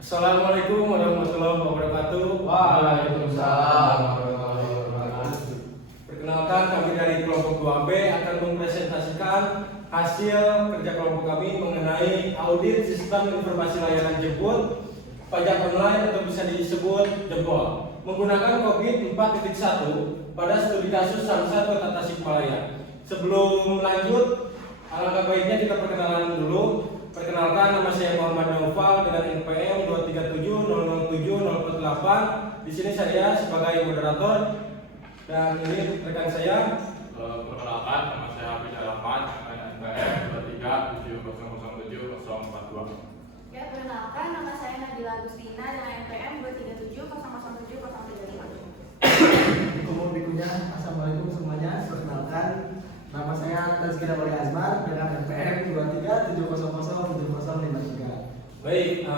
Assalamualaikum warahmatullahi wabarakatuh. Waalaikumsalam warahmatullahi wabarakatuh. Perkenalkan, kami dari kelompok 2B akan mempresentasikan hasil kerja kelompok kami mengenai audit sistem informasi layanan jemput pajak online atau bisa disebut jempol menggunakan COVID 4.1 pada studi kasus Samsat Kota Tasikmalaya. Sebelum lanjut, alangkah baiknya kita perkenalan dulu. Perkenalkan, nama saya Muhammad Naufal dengan NPM 237007048. Di sini saya sebagai moderator dan ini rekan saya. Perkenalkan, nama saya Habib Rahman dengan NPM 237007042. Ya, perkenalkan, nama saya Nabila Agustina dengan NPM 237007035. Berikutnya, assalamualaikum semuanya. Perkenalkan, nama saya Tazkira Wali Azmar dengan NPM 237007053. Baik,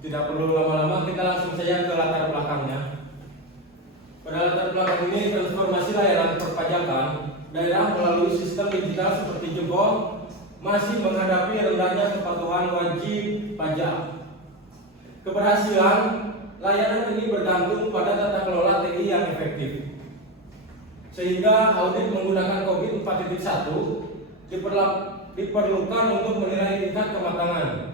tidak perlu lama-lama, kita langsung saja ke latar belakangnya. Pada latar belakang ini, transformasi layanan perpajakan daerah melalui sistem digital seperti jempol masih menghadapi rendahnya kepatuhan wajib pajak. Keberhasilan layanan ini bergantung pada tata kelola TI yang efektif. Sehingga audit menggunakan COVID 4.1 diperlukan untuk menilai tingkat kematangan,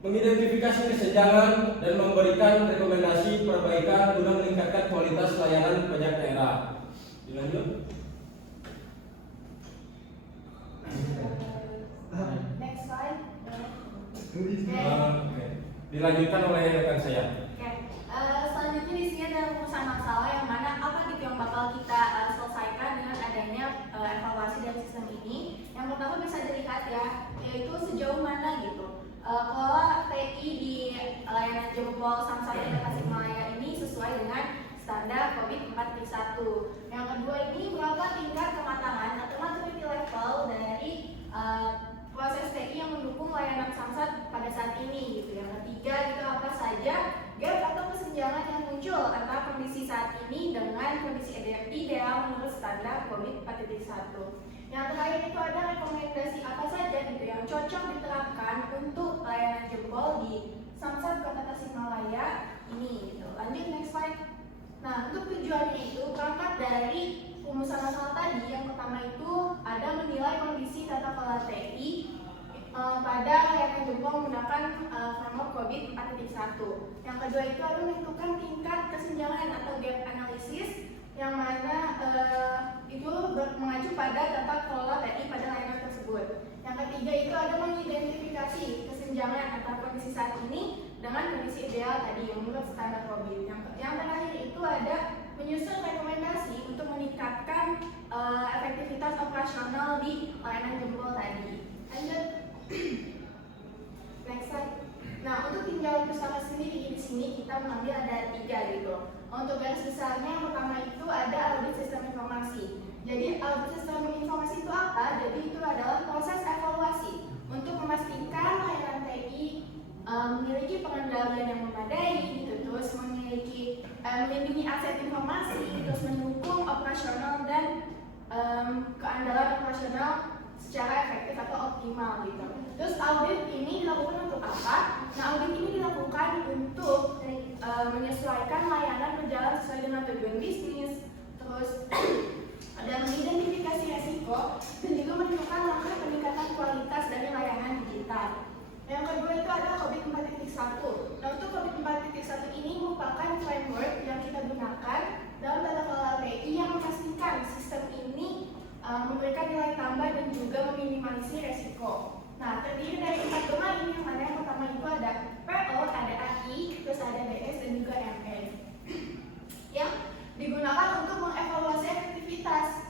mengidentifikasi kesenjangan, dan memberikan rekomendasi perbaikan guna meningkatkan kualitas layanan pajak daerah. Dilanjut. Next slide. Dilanjutkan oleh rekan saya. Oke. Selanjutnya di sini ada rumusan masalah yang mana apa gitu yang bakal kita selesaikan dengan adanya evaluasi dari sistem ini. Yang pertama bisa dilihat ya, yaitu sejauh mana gitu kalau TI di layanan jempol Samsat Tasikmalaya ini sesuai dengan standar COVID 4.1. Yang kedua ini berapa tingkat kematangan atau maturity level dari proses TI yang mendukung layanan Samsat pada saat ini gitu. Yang ketiga itu apa saja gap atau kesenjangan yang muncul antara kondisi saat ini dengan kondisi ideal menurut standar COVID 4.1. Yang terakhir itu ada rekomendasi apa saja gitu yang cocok diterapkan untuk layanan jempol di Samsat Kota Tasikmalaya ini gitu. Lanjut next slide. Nah, untuk tujuannya itu berangkat dari rumusan masalah tadi. Yang pertama itu ada menilai kondisi tata kelola TI pada layanan jempol menggunakan framework COVID 4.1. Yang kedua itu ada menentukan tingkat kesenjangan atau gap analysis yang mana itu mengacu pada tata kelola TI pada layanan tersebut. Yang ketiga itu ada mengidentifikasi kesenjangan antara kondisi saat ini dengan kondisi ideal tadi yang menurut standar COVID. Yang terakhir itu ada menyusun rekomendasi untuk meningkatkan efektivitas operasional di layanan jempol tadi. Lanjut. Next slide. Nah, untuk tinjauan bersama sendiri di sini kita mengambil ada 3 gitu. Untuk garis besarnya yang pertama itu ada audit sistem informasi. Jadi audit sistem informasi itu apa? Jadi itu adalah proses evaluasi untuk memastikan layanan TI memiliki pengendalian yang memadai, gitu, terus memiliki melindungi aset informasi, terus mendukung operasional dan keandalan operasional secara efektif atau optimal gitu. Terus audit ini dilakukan untuk apa? Nah, audit ini dilakukan untuk menyesuaikan layanan berjalan sesuai dengan tujuan bisnis, terus ada mengidentifikasi resiko dan juga menentukan langkah peningkatan kualitas dari layanan digital. Yang kedua itu adalah COVID 4.1. Nah, untuk COVID 4.1 ini merupakan framework yang kita gunakan dalam tata kelola TI yang memastikan sistem ini memberikan nilai tambah dan juga meminimalisir resiko. Nah, terdiri dari 4 domain yang mana yang pertama itu ada PO, ada AI, terus ada BS dan juga MN yang digunakan untuk mengevaluasi efektivitas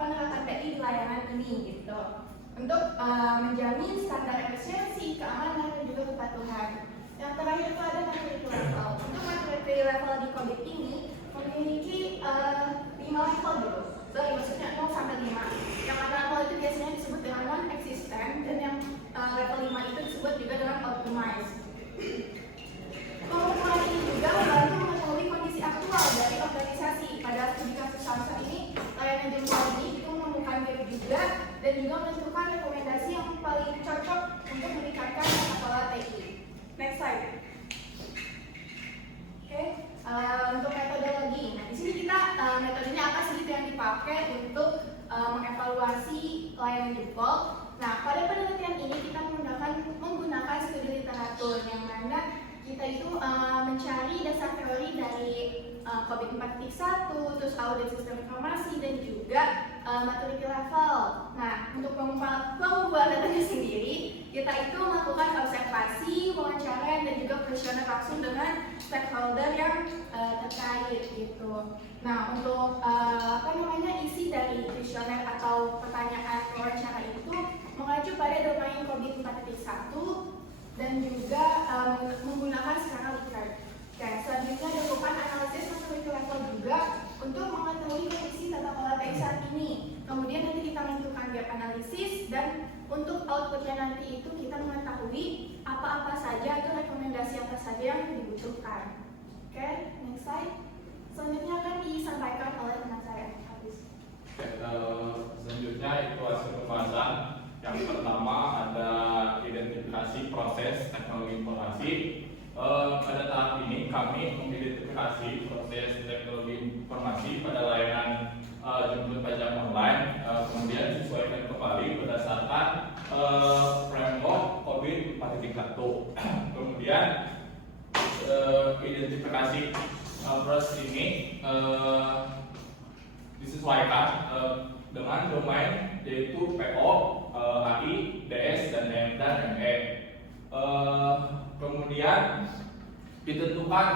penerapan TI di layanan ini gitu. Untuk menjamin standar efisiensi, keamanan dan juga kepatuhan. Yang terakhir itu ada maturity level. Untuk maturity level di COVID ini memiliki 5 level gitu. Maksudnya 0 sampai 5. Yang level itu biasanya disebut dengan non-existent dan yang level 5 itu disebut juga dengan optimized. Pengumuman ini juga membantu mengetahui kondisi aktual dari organisasi. Pada studi kasus Samsat ini, layanan jempol ini itu menemukan gap juga dan juga menentukan rekomendasi yang paling cocok untuk meningkatkan tata kelola TI. slide. Oke, untuk metodologi. Nah, di sini kita metodenya apa sih itu yang dipakai untuk mengevaluasi layanan jempol. Nah, pada penelitian ini kita menggunakan studi literatur yang mana kita itu mencari dasar teori dari COVID 4.1, terus audit sistem informasi dan juga maturity level. Nah, untuk pengumpulan datanya sendiri, kita itu melakukan observasi, wawancara dan juga kuesioner langsung dengan stakeholder yang terkait gitu. Nah, untuk isi dari kuesioner atau pertanyaan wawancara itu mengacu pada domain COVID 4.1 dan juga menggunakan skala Likert. Oke, selanjutnya dilakukan analisis maturity level juga untuk mengetahui kondisi tata kelola TI saat ini. Kemudian nanti kita menentukan gap analisis dan untuk outputnya nanti itu kita mengetahui apa-apa saja atau rekomendasi apa saja yang dibutuhkan. Oke, next slide. Selanjutnya akan disampaikan oleh teman saya. Habis. Selanjutnya itu hasil pembahasan. Yang pertama ada identifikasi proses teknologi informasi. Pada tahap ini kami mengidentifikasi proses teknologi informasi pada layanan jemput pajak online, kemudian disesuaikan kembali berdasarkan framework COVID 4.1. Kemudian identifikasi proses ini disesuaikan dengan domain yaitu PO, AI, DS, dan ME. Kemudian ditentukan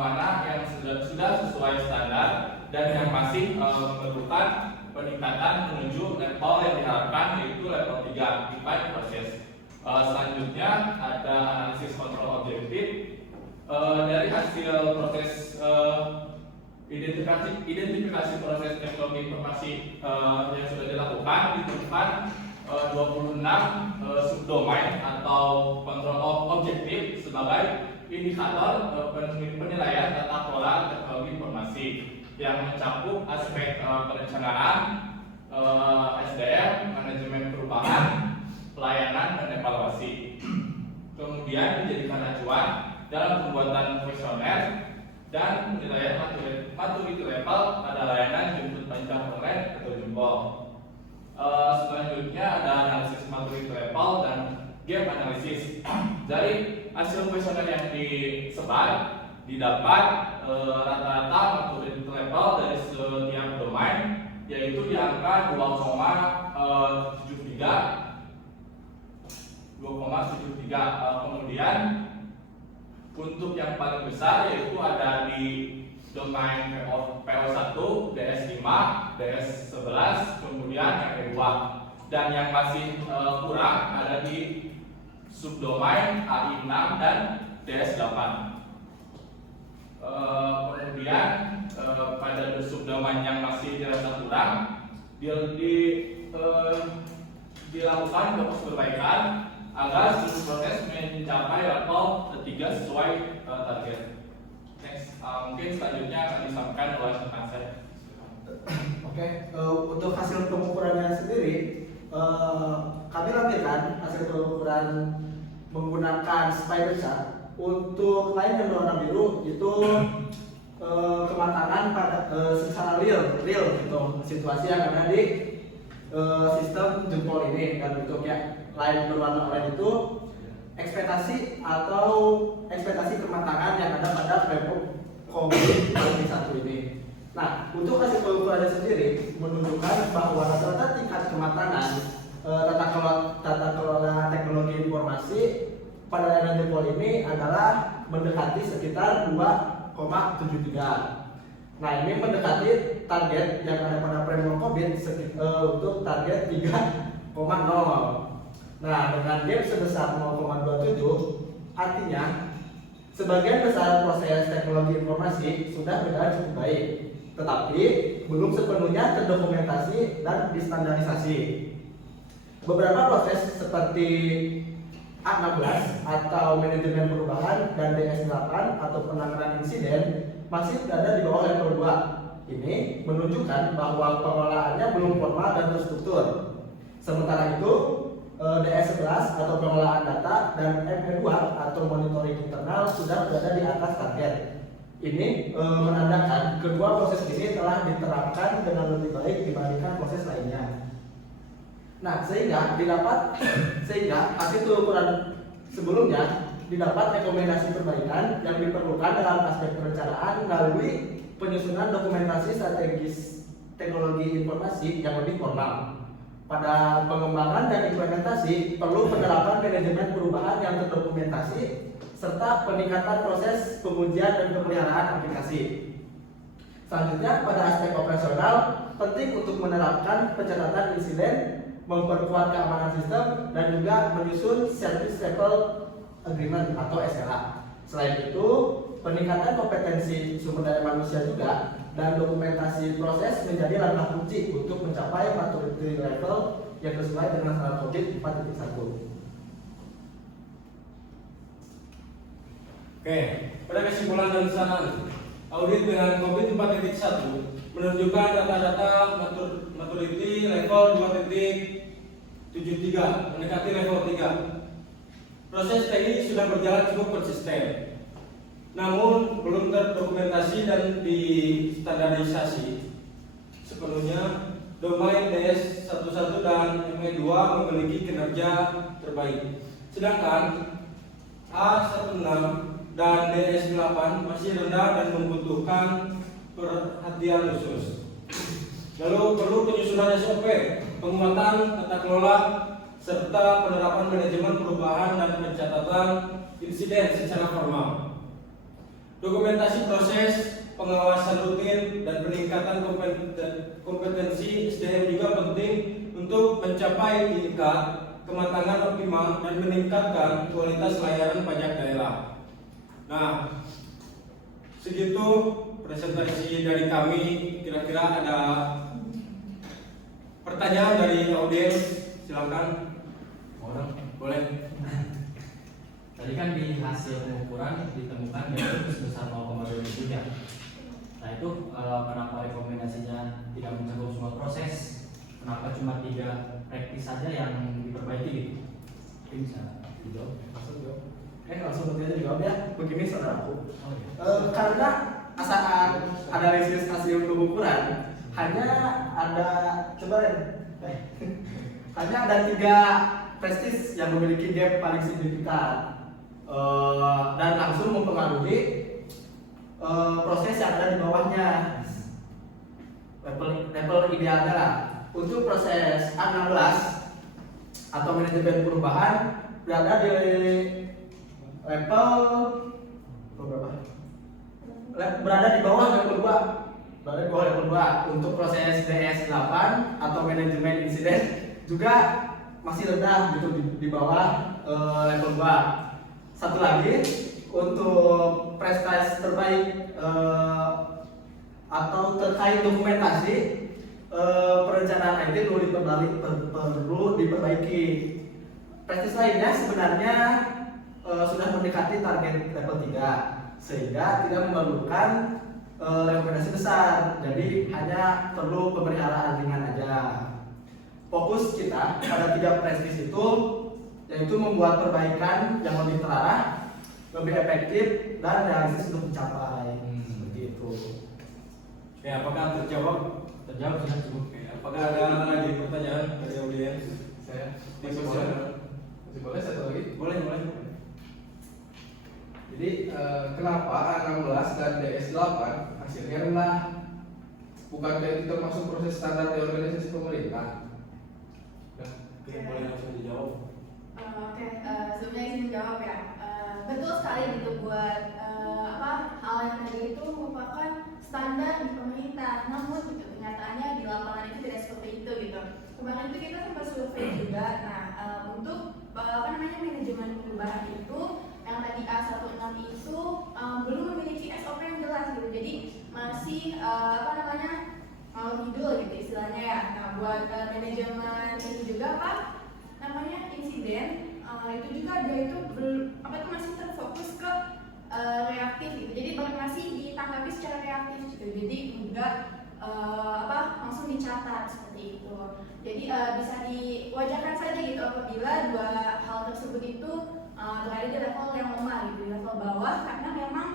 mana yang sudah sesuai standar dan yang masih memerlukan peningkatan menuju level yang diharapkan yaitu level 3 define proses. Selanjutnya ada analisis kontrol objektif. Dari hasil proses identifikasi proses teknologi informasi yang sudah dilakukan ditemukan 26 subdomain atau kontrol objektif sebagai indikator penilaian tata kelola teknologi informasi yang mencakup aspek perencanaan, SDM, manajemen perubahan, pelayanan dan evaluasi. Kemudian dijadikan acuan dalam pembuatan kuesioner dan penilaian maturity level pada layanan jemput pajak online atau jempol. Selanjutnya ada analisis maturity level dan gap analisis. Dari hasil kuesioner yang disebar didapat rata-rata maturity level dari setiap domain yaitu di angka 2,73. Kemudian untuk yang paling besar yaitu ada di domain PO1, DS5, DS11, kemudian yang kedua. Dan yang masih kurang ada di subdomain AI6 dan DS8. Kemudian pada subdomain yang masih dirasa kurang dilakukan fokus perbaikan agar seluruh proses mencapai level 3 sesuai target. Next, mungkin selanjutnya akan disampaikan oleh rekan saya. Oke, untuk hasil pengukurannya sendiri, kami lampirkan hasil pengukuran menggunakan spider chart. Untuk lain yang berwarna biru itu kematangan pada secara real gitu situasi yang ada di sistem jempol ini, dan untuk yang lain berwarna oranye itu ekspektasi kematangan yang ada pada framework COVID 1 ini. Nah, untuk hasil pengukurannya sendiri menunjukkan bahwa rata-rata tingkat kematangan tata kelola teknologi informasi pada layanan jempol ini adalah mendekati sekitar 2,73. Nah, ini mendekati target yang ada pada framework COVID untuk target 3,0. Nah, dengan gap sebesar 0,27, artinya sebagian besar proses teknologi informasi sudah berjalan cukup baik, tetapi belum sepenuhnya terdokumentasi dan distandarisasi. Beberapa proses seperti A16 atau manajemen perubahan dan DS8 atau penanganan insiden masih berada di bawah level 2. Ini menunjukkan bahwa pengelolaannya belum formal dan terstruktur. Sementara itu, DS11 atau pengolahan data dan ME2 atau monitoring internal sudah berada di atas target. Ini menandakan kedua proses ini telah diterapkan dengan lebih baik dibandingkan proses lainnya. Nah, sehingga hasil ukuran sebelumnya didapat rekomendasi perbaikan yang diperlukan dalam aspek perencanaan melalui penyusunan dokumentasi strategis teknologi informasi yang lebih formal. Pada pengembangan dan implementasi perlu penerapan manajemen perubahan yang terdokumentasi serta peningkatan proses pengujian dan pemeliharaan aplikasi. Selanjutnya, pada aspek operasional penting untuk menerapkan pencatatan insiden, memperkuat keamanan sistem, dan juga menyusun service level agreement atau SLA. Selain itu, peningkatan kompetensi sumber daya manusia juga dan dokumentasi proses menjadi langkah kunci untuk mencapai maturity level yang sesuai dengan standar COVID 4.1. Oke, pada kesimpulan dan saran, audit dengan COVID 4.1 menunjukkan data-data maturity level 2.73 mendekati level 3. Proses TI sudah berjalan cukup konsisten, namun belum terdokumentasi dan distandarisasi sepenuhnya. Domain DS11 dan ME2 memiliki kinerja terbaik, sedangkan A16 dan DS8 masih rendah dan membutuhkan perhatian khusus. Lalu perlu penyusunan SOP, penguatan tata kelola, serta penerapan manajemen perubahan dan pencatatan insiden secara formal. Dokumentasi proses, pengawasan rutin, dan peningkatan kompetensi SDM juga penting untuk mencapai tingkat kematangan optimal dan meningkatkan kualitas layanan pajak daerah. Nah, segitu presentasi dari kami. Kira-kira ada pertanyaan dari audiens? Silakan. Orang boleh. Tadi kan di hasil pengukuran ditemukan DPU sebesar 0,23. Nah itu kenapa rekomendasinya tidak mencakup semua proses? Kenapa cuma 3 praktis saja yang diperbaiki gitu? Mungkin bisa dijawab. Langsung dijawab ya. Begini saudaraku. Oh, iya. Karena saat ada rilis hasil pengukuran hanya ada hanya ada 3 prestis yang memiliki gap paling signifikan. Dan langsung mempengaruhi proses yang ada di bawahnya. Level idealnya lah. Untuk proses A16 atau manajemen perubahan berada di level berapa? Berada di bawah level 2. Berada di bawah level 2. Untuk proses DS8 atau manajemen insiden juga masih rendah gitu di bawah level 2. Satu lagi, untuk prestasi terbaik atau terkait dokumentasi perencanaan IT perlu diperbaiki. Prestasi lainnya sebenarnya sudah mendekati target level 3 sehingga tidak memerlukan rekomendasi besar, jadi hanya perlu pemeliharaan ringan aja. Fokus kita pada 3 prestis itu yaitu membuat perbaikan yang lebih terarah, lebih efektif, dan realistis untuk dicapai. Seperti itu. Ya, apakah terjawab? Terjawab sudah cukup. Oke, apakah ada lagi pertanyaan dari audiens? Saya Masih boleh satu lagi. Boleh. Jadi kenapa A16 dan DS8 hasilnya rendah? Bukankah itu termasuk proses standar di organisasi pemerintah? Oke, boleh langsung dijawab. Oke, sebelumnya izin menjawab ya. Betul sekali gitu buat hal yang tadi itu merupakan standar di pemerintah. Namun gitu kenyataannya di lapangan itu tidak seperti itu gitu. Kemarin itu kita sempat survei juga. Nah, untuk manajemen perubahan itu yang tadi A16 itu belum memiliki SOP yang jelas gitu. Jadi masih ngalor ngidul gitu istilahnya ya. Nah, buat manajemen ini juga insiden itu juga dia itu masih terfokus ke reaktif gitu. Jadi masih ditanggapi secara reaktif gitu. Jadi enggak langsung dicatat seperti itu. Jadi bisa diwajarkan saja gitu apabila dua hal tersebut itu berada di level yang lemah gitu, di level bawah, karena memang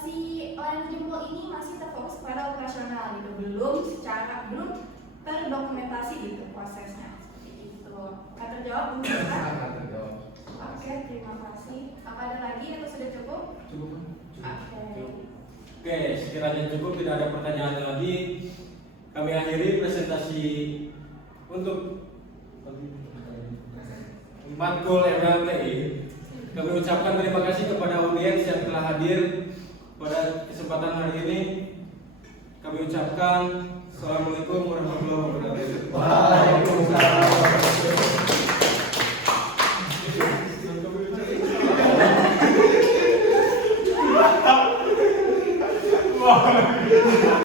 si layanan jempol ini masih terfokus pada operasional gitu, belum terdokumentasi gitu prosesnya seperti itu. Akan terjawab Bu? Sangat terjawab. Oke, terima kasih. Apa ada lagi atau sudah cukup? Cukup. Oke. Oke, sekiranya cukup, tidak ada pertanyaan lagi, kami akhiri presentasi untuk matkul MLTI. Kami ucapkan terima kasih kepada audiens yang telah hadir pada kesempatan hari ini. Kami ucapkan Assalamualaikum warahmatullahi wabarakatuh.